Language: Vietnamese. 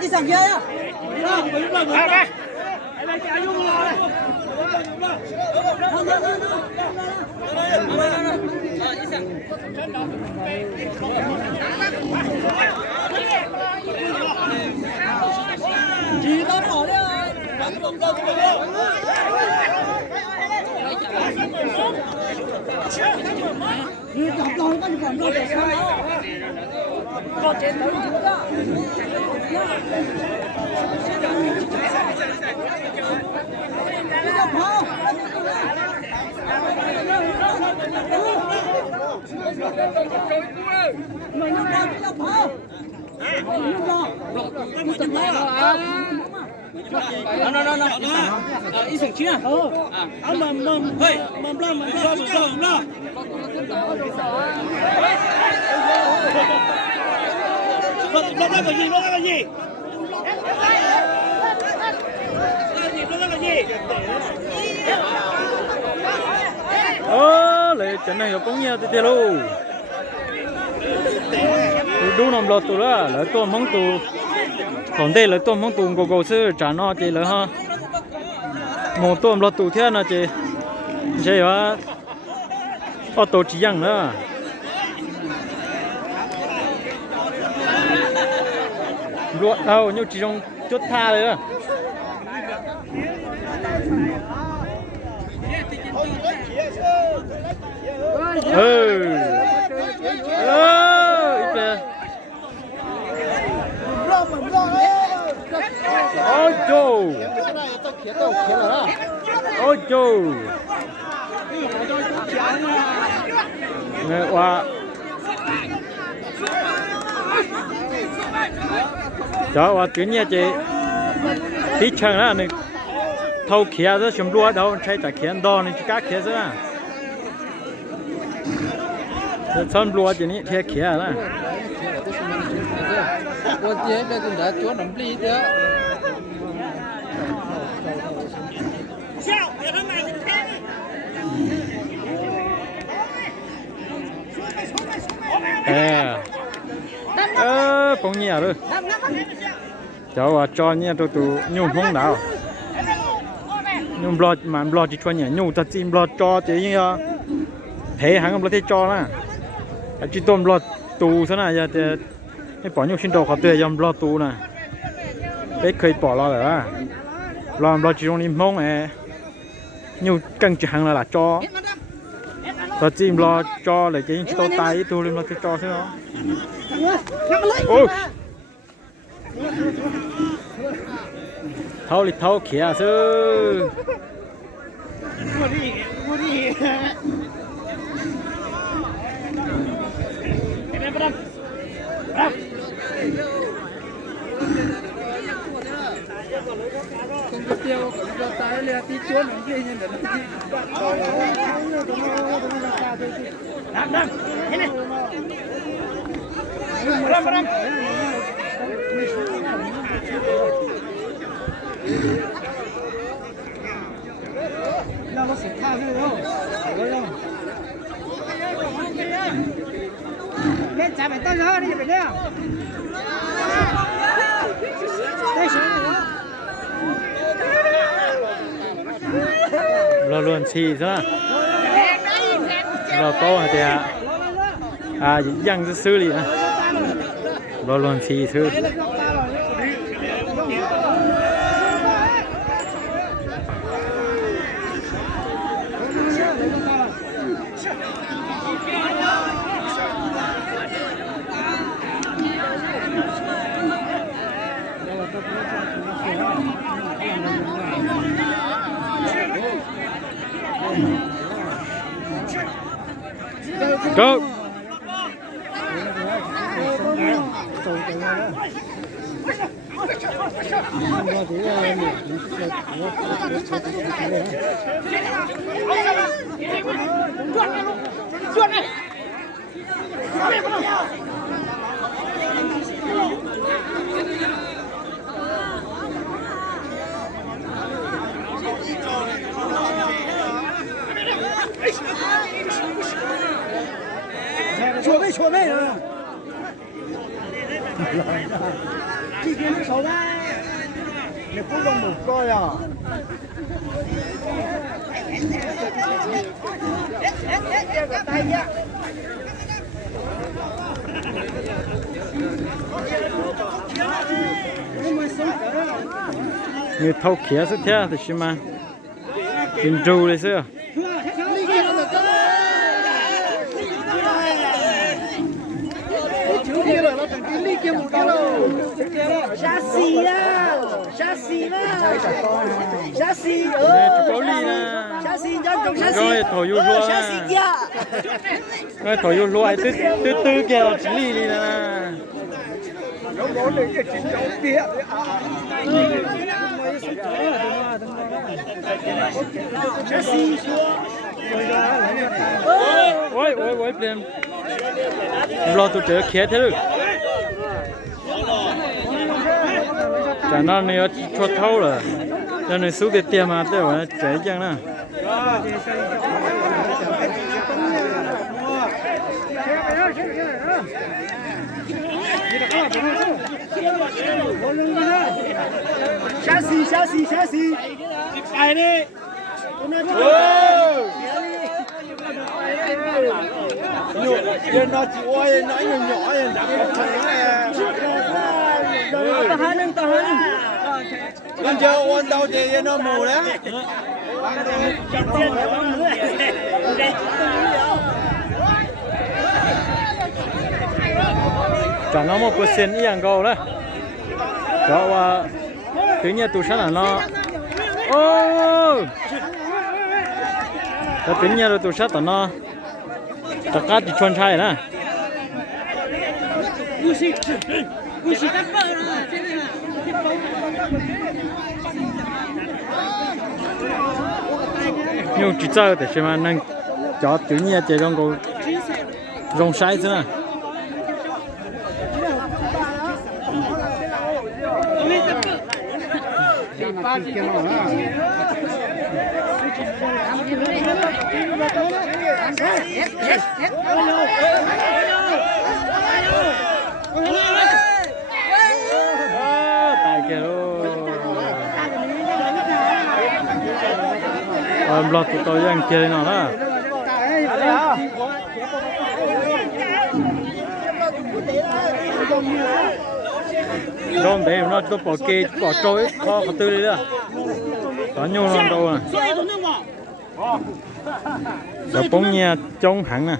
đi sang kia á. Chỉ tao bỏ đi ơi. Đi gặp rồi con còn đâu để sao? Có chết tới chúng ta. Đi gặp họ. Mày nó ra đi gặp họ. Nó ý tưởng chín à? Mầm nó ra cái gì? Lấy chân này nó cũng nhiều thế luôn. Đủ nằm lọt tụ đó, lấy tôm măng tụ, còn đây lấy tôm măng tụ gồ sư trả nó chị lấy ha, một tôm lọt tụ thế nào chị, chị hả, ô tô chỉ rằng nữa, luộc đâu nhưng chỉ trong chút tha đấy đó. Ôi chú, ôi chú, nghe qua, cháu qua tuyến nhà chị, tí chân á này, thâu kia đó chấm lúa đâu, chạy trả kia đo này chỉ cá kia thôi à, chấm lúa chỉ ní theo kia đó.我姐在这来做能力的。Phong nhà rồi, cháu cho nhà tôi tụ nhung không nào, nhung lo mà lo chỉ cho nhà nhung thật chim lo cho chỉ như thế hàng lo thế cho na, chỉ tôm lo tụ thế này giờ thìให้ปล่อยยุ่งชิ้นโตเขาเตยยอมรอตูนะเป๊กเคยปล่อยรอแบบว่ารอจีตรงนี้มองไอ้ยุ่งกังจีหังละจอตอนจีมรอจอเลยจีนโตตายตัวริมรอจอใช่ไหมโอ้เท่าลิเท่าเขียซื้อKhông tiêu còn tái là tí chuột nó kia nhân Đâm, thế này. Đâm. Nó sẽ tha chứ đâu. Lên trả phải tao ra đi phải đeo. Đây xuống rồi đó. lo luôn xì chứ lo to hả chị à dăng sư đi lo luôn xì sư Go. Chuột đây rồi. Chị kiếm được số ba. Nếu cũng không một coi à. Như thâu khía sức thế thì xem mà kinh trù đấy xưa Xa xì đó, xa xì đó, xa xì xa xì cho chúng xa xì rồi thổi vô lúa xa xì kia rồi thổi vô lúa ai tư kia là chỉ lì đi nè Nó có lấy cái chính cháu tía. xa xì ôi em lo tụi trẻ khé thế được chả nó này cho thâu rồi cho nên số cái tiền mà tôi bảo trẻ chăng nè xa xì phải đi Giờ nó chỉ ôi nói nhỏ nhỏ thì đã có thằng con chờ ôn đâu thì nó mù đấy. chẳng nó một % ý hàng cầu đấy đó tự nhiên tụi sáng là nó đó tự nhiên rồi tụi sáng nó tất cả chỉ chuyên trai nè nhưng chỉ chơi thì xem mà năng cho tự nhiên chơi trong cầu rong sai thế nè tại kia rồi lọt tụi tôi đang chơi nó đó rôm để nó bỏ kê bỏ trôi kho có tư đi đó có nhung non đâu nè rồi bóng nha trông hẳn nè